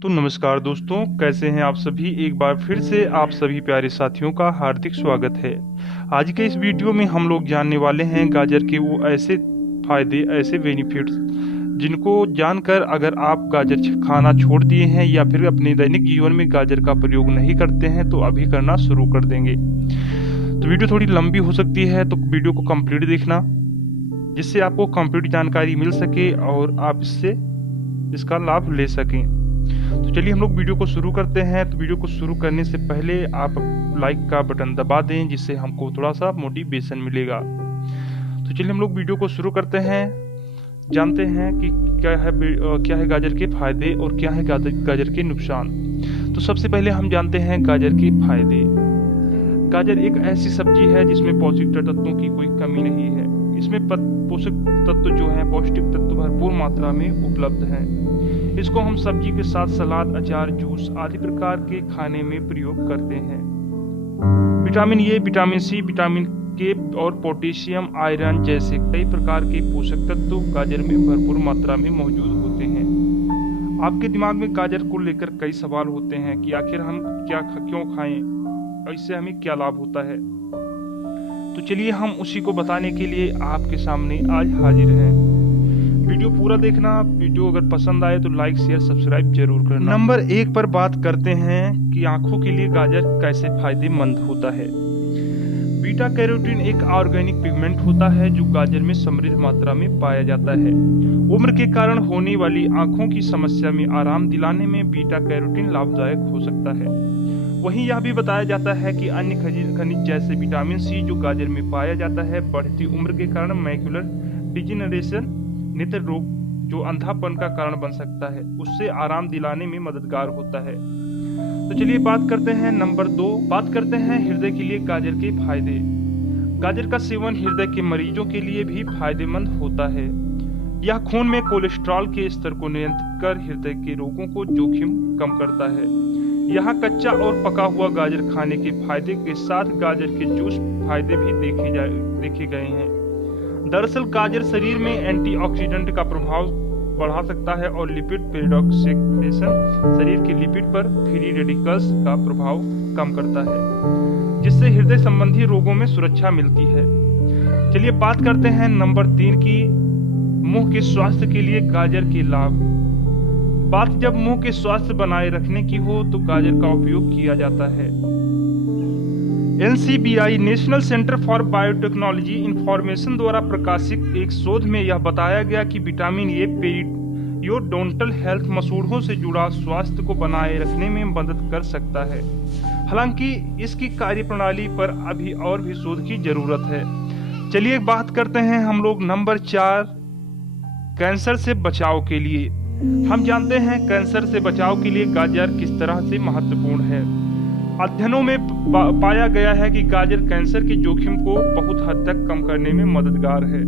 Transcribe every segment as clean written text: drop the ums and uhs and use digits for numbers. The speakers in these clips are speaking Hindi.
तो नमस्कार दोस्तों, कैसे हैं आप सभी। एक बार फिर से आप सभी प्यारे साथियों का हार्दिक स्वागत है। आज के इस वीडियो में हम लोग जानने वाले हैं गाजर के वो ऐसे फायदे, ऐसे बेनिफिट्स जिनको जानकर अगर आप गाजर खाना छोड़ दिए हैं या फिर अपने दैनिक जीवन में गाजर का प्रयोग नहीं करते हैं तो अभी करना शुरू कर देंगे। तो वीडियो थोड़ी लंबी हो सकती है, तो वीडियो को कंप्लीट देखना जिससे आपको कंप्लीट जानकारी मिल सके और आप इसका लाभ ले सकें। तो चलिए हम लोग वीडियो को शुरू करते हैं। तो वीडियो को शुरू करने से पहले आप लाइक का बटन दबा दें जिससे हमको थोड़ा सा मोटिवेशन मिलेगा। तो चलिए हम लोग वीडियो को शुरू करते हैं, जानते हैं कि क्या है गाजर के फायदे और क्या है गाजर के नुकसान। तो सबसे पहले हम जानते हैं गाजर के फायदे। गाजर एक ऐसी सब्जी है जिसमें पौष्टिक तत्वों की कोई कमी नहीं है। इसमें पोषक तत्व जो है, पौष्टिक तत्व भरपूर मात्रा में उपलब्ध हैं। इसको हम सब्जी के साथ सलाद, अचार, जूस आदि प्रकार के खाने में प्रयोग करते हैं। Vitamin A, vitamin C, vitamin K और पोटेशियम, आयरन जैसे कई प्रकार के पोषक तत्व गाजर में भरपूर मात्रा में मौजूद होते हैं। आपके दिमाग में गाजर को लेकर कई सवाल होते हैं कि आखिर हम क्यों खाएं, इससे हमें क्या लाभ होता है। तो चलिए हम उसी को बताने के लिए आपके सामने आज हाजिर हैं। वीडियो पूरा देखना। वीडियो अगर पसंद आए तो लाइक, शेयर, सब्सक्राइब जरूर करना। नंबर 1 पर बात करते हैं कि आंखों के लिए गाजर कैसे फायदेमंद होता है। बीटा कैरोटीन एक ऑर्गेनिक पिगमेंट होता है जो गाजर में समृद्ध मात्रा में पाया जाता है। उम्र के कारण होने वाली आंखों की समस्या में आराम दिलाने में बीटा कैरोटीन लाभदायक हो सकता है। वहीं यह भी बताया जाता है कि अन्य खनिज जैसे विटामिन सी जो गाजर में पाया जाता है, बढ़ती उम्र के कारण मैक्युलर डिजेनरेशन, नेत्र रोग जो अंधापन का कारण बन सकता है, उससे आराम दिलाने में मददगार होता है। तो चलिए बात करते हैं नंबर 2, बात करते हैं हृदय के लिए गाजर के फायदे। गाजर का सेवन हृदय के मरीजों के लिए भी फायदेमंद होता है। यह खून में कोलेस्ट्रॉल के स्तर को नियंत्रित कर हृदय के रोगों को जोखिम कम करता है। यहाँ कच्चा और पका हुआ गाजर खाने के फायदे के साथ गाजर के जूस फायदे भी देखे गए हैं। दरअसल गाजर शरीर में एंटीऑक्सीडेंट का प्रभाव बढ़ा सकता है और लिपिड पेरोक्सीडेशन शरीर के लिपिड पर फ्री रेडिकल्स का प्रभाव कम करता है, जिससे हृदय संबंधी रोगों में सुरक्षा मिलती है। चलिए बात करते हैं नंबर 3 की, मुंह के स्वास्थ्य के लिए गाजर के लाभ। बात जब मुंह के स्वास्थ्य बनाए रखने की हो तो गाजर का उपयोग किया जाता है। NCBI national centre for biotechnology information द्वारा प्रकाशित एक शोध में यह बताया गया कि विटामिन ए पेरियोडोंटल हेल्थ मसूड़ों से जुड़ा स्वास्थ्य को बनाए रखने में मदद कर सकता है। हालांकि इसकी कार्यप्रणाली पर अभी और भी शोध की जरूरत है। चलिए बात करते हैं हम लोग नंबर 4, कैंसर से बचाव के लिए। हम जानते हैं कैंसर से बचाव के लिए गाजर किस तरह से महत्वपूर्ण है। अध्ययनों में पाया गया है कि गाजर कैंसर के जोखिम को बहुत हद तक कम करने में मददगार है।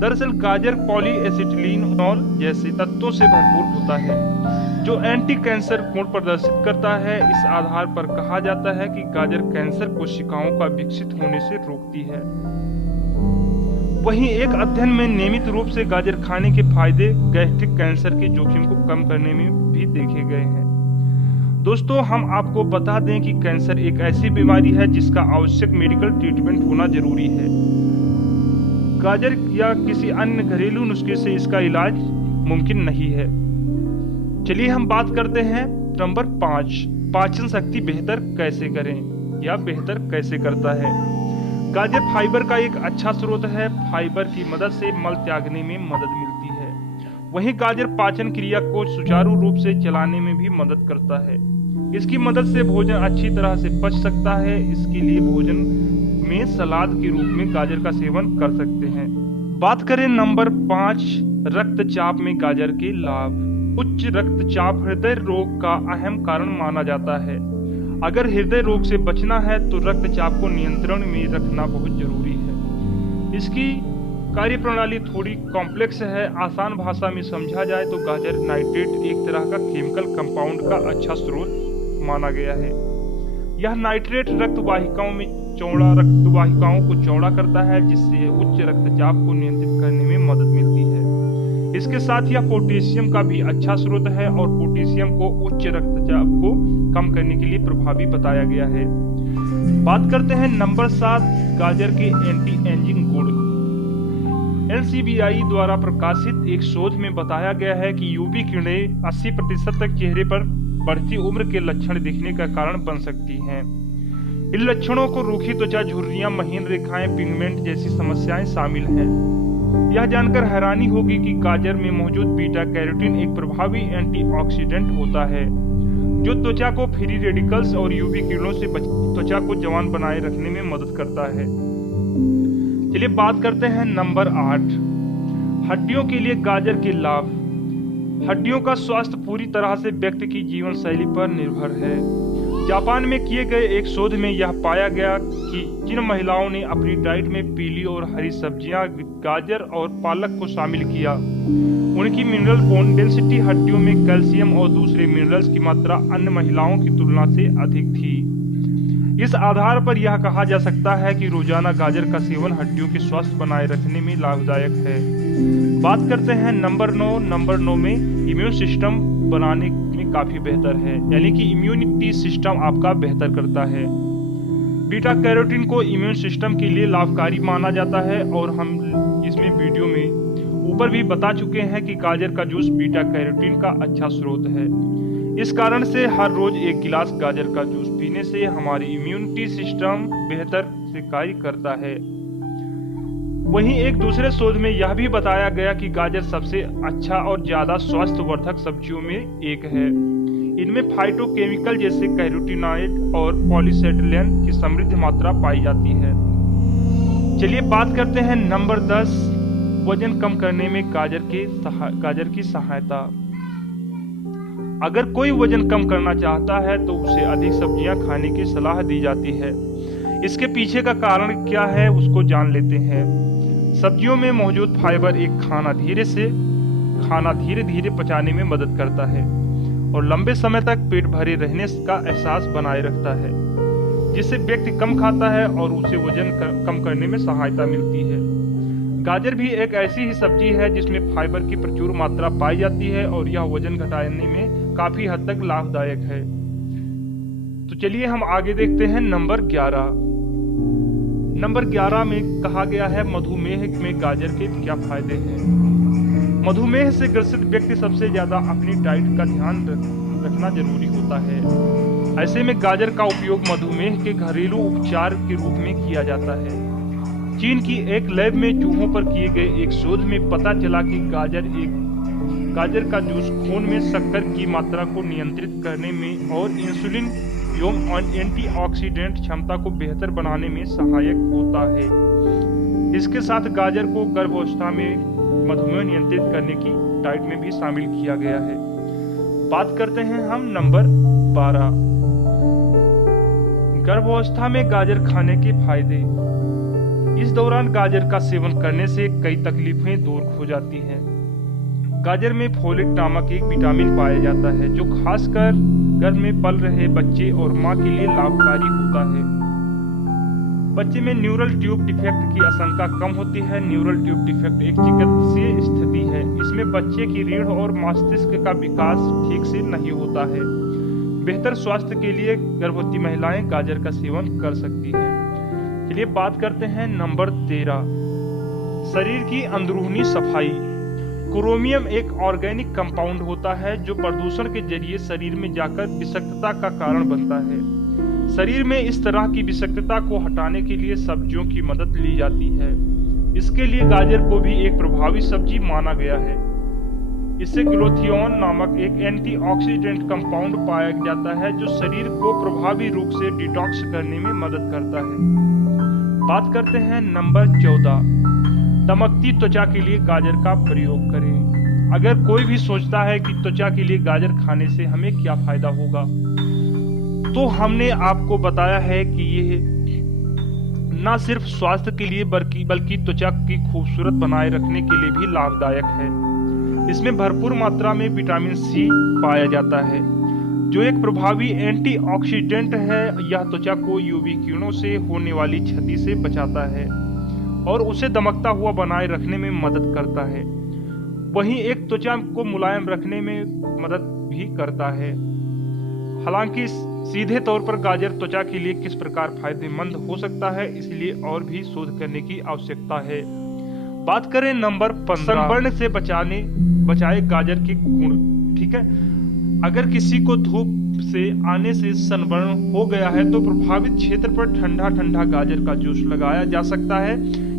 दरअसल गाजर पॉलीएसिटिलीनोल जैसे तत्वों से भरपूर होता है जो एंटी कैंसर गुण प्रदर्शित करता है। इस आधार पर कहा जाता है कि गाजर कैंसर कोशिकाओं का विकसित होने से रोकती है। वहीं एक अध्ययन में नियमित रूप से गाजर खाने के फायदे गैस्ट्रिक कैंसर के जोखिम को कम करने में भी देखे गए हैं। दोस्तों, हम आपको बता दें कि कैंसर एक ऐसी बीमारी है जिसका आवश्यक मेडिकल ट्रीटमेंट होना जरूरी है। गाजर या किसी अन्य घरेलू नुस्खे से इसका इलाज मुमकिन नहीं है। चलिए हम बात करते हैं नंबर 5, पाचन शक्ति बेहतर कैसे करें या बेहतर कैसे करता है। गाजर फाइबर का एक अच्छा स्रोत है। फाइबर की मदद से मल त्यागने में मदद मिलती है। वहीं गाजर पाचन क्रिया को सुचारू रूप से चलाने में भी मदद करता है। इसकी मदद से भोजन अच्छी तरह से पच सकता है। इसके लिए भोजन में सलाद के रूप में गाजर का सेवन कर सकते हैं। बात करें नंबर 5, रक्तचाप में गाजर के लाभ। उच्च रक्तचाप हृदय रोग का अहम कारण माना जाता है। अगर हृदय रोग से बचना है तो रक्तचाप को नियंत्रण में रखना बहुत जरूरी है। इसकी कार्यप्रणाली थोड़ी कॉम्प्लेक्स है। आसान भाषा में समझा जाए तो गाजर नाइट्रेट एक तरह का केमिकल कंपाउंड का अच्छा स्रोत माना गया है। यह नाइट्रेट रक्तवाहिकाओं को चौड़ा करता है जिससे उच्च रक्तचाप को नियंत्रित करने में मदद मिलती है। इसके साथ यह पोटेशियम का भी अच्छा स्रोत है और पोटेशियम को उच्च रक्तचाप को कम करने के लिए प्रभावी बताया गया है। बात करते हैं नंबर 7 गाजर के एंटी एजिंग गुण। NCBI द्वारा प्रकाशित एक शोध में बताया गया है कि यूवी किरणें 80% तक चेहरे पर बढ़ती उम्र के लक्षण दिखने का कारण बन सकती हैं। इन लक्षणों को रूखी त्वचा, झुर्रियां, महीन रेखाएं, पिगमेंट जैसी समस्याएं शामिल हैं। यह जानकर हैरानी होगी कि गाजर में मौजूद बीटा कैरोटीन एक प्रभावी एंटीऑक्सीडेंट होता है जो त्वचा को फ्री रेडिकल्स और यूवी किरणों से त्वचा को जवान बनाए रखने में मदद करता है। चलिए बात करते हैं नंबर 8 हड्डियों के लिए गाजर के लाभ। हड्डियों का स्वास्थ्य पूरी तरह से व्यक्ति की जीवन शैली पर निर्भर है। जापान में किए गए एक शोध में यह पाया गया कि जिन महिलाओं ने अपनी डाइट में पीली और हरी सब्जियां, गाजर और पालक को शामिल किया, उनकी मिनरल बोन डेंसिटी, हड्डियों में कैल्शियम और दूसरे मिनरल्स की मात्रा अन्य महिलाओं की तुलना से अधिक थी। इस आधार पर यह कहा जा सकता है कि रोजाना गाजर का सेवन हड्डियों के स्वास्थ्य बनाए रखने में लाभदायक है। बात करते हैं नंबर 9। नंबर 9 में इम्यून सिस्टम बनाने में काफी बेहतर है, यानी कि इम्यूनिटी सिस्टम आपका बेहतर करता है। बीटा कैरोटीन को इम्यून सिस्टम के लिए लाभकारी माना जाता है और हम इसमें वीडियो में ऊपर भी बता चुके हैं कि गाजर का जूस बीटा कैरोटीन का अच्छा स्रोत है। इस कारण से हर रोज एक गिलास गाजर का जूस पीने से हमारी इम्यूनिटी सिस्टम बेहतर से कार्य करता है। वहीं एक दूसरे शोध में यह भी बताया गया कि गाजर सबसे अच्छा और ज्यादा स्वास्थ्यवर्धक सब्जियों में एक है। इनमें फाइटोकेमिकल जैसे कैरोटीनॉइड और पॉलीसेटिलेन की समृद्ध मात्रा पाई जाती है। चलिए बात करते हैं नंबर 10 वजन कम करने में गाजर की सहायता। अगर कोई वजन कम करना चाहता है तो उसे अधिक सब्जियां खाने की सलाह दी जाती है। इसके पीछे का कारण क्या है उसको जान लेते हैं। सब्जियों में मौजूद फाइबर एक खाना धीरे धीरे पचाने में मदद करता है और लंबे समय तक पेट भरे रहने का एहसास बनाए रखता है, जिससे व्यक्ति कम खाता है और उसे वजन कम करने में सहायता मिलती है। गाजर भी एक ऐसी ही सब्जी है जिसमें फाइबर की प्रचुर मात्रा पाई जाती है और यह वजन घटाने में काफी हद तक लाभदायक है। तो चलिए हम आगे देखते हैं नंबर 11। नंबर 11 में कहा गया है मधुमेह में गाजर के क्या फायदे हैं। मधुमेह से ग्रसित व्यक्ति सबसे ज्यादा अपनी डाइट का ध्यान रखना जरूरी होता है। ऐसे में गाजर का उपयोग मधुमेह के घरेलू उपचार के रूप में किया जाता है। चीन की एक लैब में चूहों पर किए गए एक शोध में पता चला कि गाजर का जूस खून में शक्कर की मात्रा को नियंत्रित करने में और इंसुलिन एवं एंटीऑक्सीडेंट क्षमता को बेहतर बनाने में सहायक होता है। इसके साथ गाजर को गर्भावस्था में मधुमेह नियंत्रित करने की डाइट में भी शामिल किया गया है। बात करते हैं हम नंबर 12 गर्भावस्था में गाजर खाने के फायदे। इस दौरान गाजर का सेवन करने से कई तकलीफें दूर हो जाती हैं। गाजर में फोलेट नामक एक विटामिन पाया जाता है जो खासकर गर्भ में पल रहे बच्चे और मां के लिए लाभकारी होता है। बच्चे में न्यूरल ट्यूब डिफेक्ट की आशंका कम होती है। न्यूरल ट्यूब डिफेक्ट एक चिकित्सीय स्थिति है। इसमें बच्चे की रीढ़ और मस्तिष्क का विकास ठीक से नहीं होता है। बेहतर स्वास्थ्य के लिए गर्भवती महिलाएं गाजर का सेवन कर सकती हैं। चलिए बात करते हैं नंबर 13 शरीर की अंदरूनी सफाई। क्रोमियम एक ऑर्गेनिक कंपाउंड होता है जो प्रदूषण के जरिए शरीर में जाकर विषाक्तता का कारण बनता है। शरीर में इस तरह की विषाक्तता को हटाने के लिए सब्जियों की मदद ली जाती है। इसके लिए गाजर को भी एक प्रभावी सब्जी माना गया है। इससे ग्लूथियोन नामक एक एंटीऑक्सीडेंट कंपाउंड पाया जाता है जो शरीर को प्रभावी रूप से डिटॉक्स करने में मदद करता है। बात करते हैं नंबर 14 दमकती त्वचा के लिए गाजर का प्रयोग करें। अगर कोई भी सोचता है कि त्वचा के लिए गाजर खाने से हमें क्या फायदा होगा, तो हमने आपको बताया है कि ये न सिर्फ स्वास्थ्य के लिए बल्कि त्वचा की खूबसूरत बनाए रखने के लिए भी लाभदायक है। इसमें भरपूर मात्रा में विटामिन सी पाया जाता है जो एक प्रभावी एंटीऑक्सीडेंट है। यह त्वचा को यूवी किरणों से होने वाली क्षति से बचाता है और उसे दमकता हुआ बनाए रखने में मदद करता है। वहीं एक त्वचा को मुलायम रखने में मदद भी करता है। हालांकि सीधे तौर पर गाजर त्वचा के लिए किस प्रकार फायदेमंद हो सकता है, इसलिए और भी शोध करने की आवश्यकता है। बात करें नंबर 15, सनबर्न से बचाए गाजर के गुण। ठीक है, अगर किसी को धूप से आने से सनबर्न हो गया है तो प्रभावित क्षेत्र पर ठंडा ठंडा गाजर का जूस लगाया जा सकता है।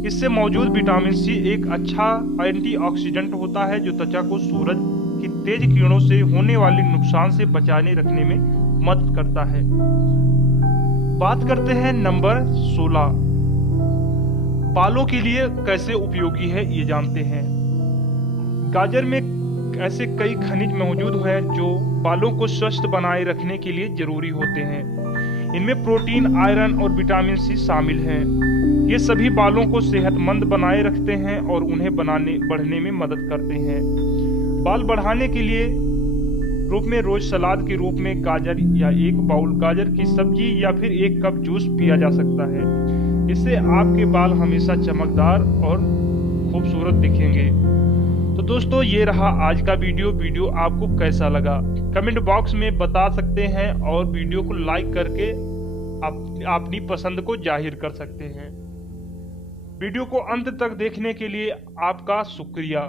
इससे मौजूद विटामिन सी एक अच्छा एंटीऑक्सीडेंट होता है जो त्वचा को सूरज की तेज किरणों से होने वाले नुकसान से बचाने रखने में मदद करता है। बात करते हैं नंबर 16, बालों के लिए कैसे उपयोगी है ये जानते हैं। गाजर में ऐसे कई खनिज मौजूद हैं जो बालों को स्वस्थ बनाए रखने के लिए जरूरी होते हैं। इनमें प्रोटीन, आयरन और विटामिन सी शामिल हैं। ये सभी बालों को सेहतमंद बनाए रखते हैं और उन्हें बढ़ने में मदद करते हैं। बाल बढ़ाने के लिए रूप में रोज सलाद के रूप में गाजर या एक बाउल गाजर की सब्जी या फिर 1 कप जूस पिया जा सकता है। इससे आपके बाल हमेशा चमकदार और खूबसूरत दिखेंगे। तो दोस्तों, ये रहा आज का वीडियो आपको कैसा लगा कमेंट बॉक्स में बता सकते हैं और वीडियो को लाइक करके अपनी पसंद को जाहिर कर सकते हैं। वीडियो को अंत तक देखने के लिए आपका शुक्रिया।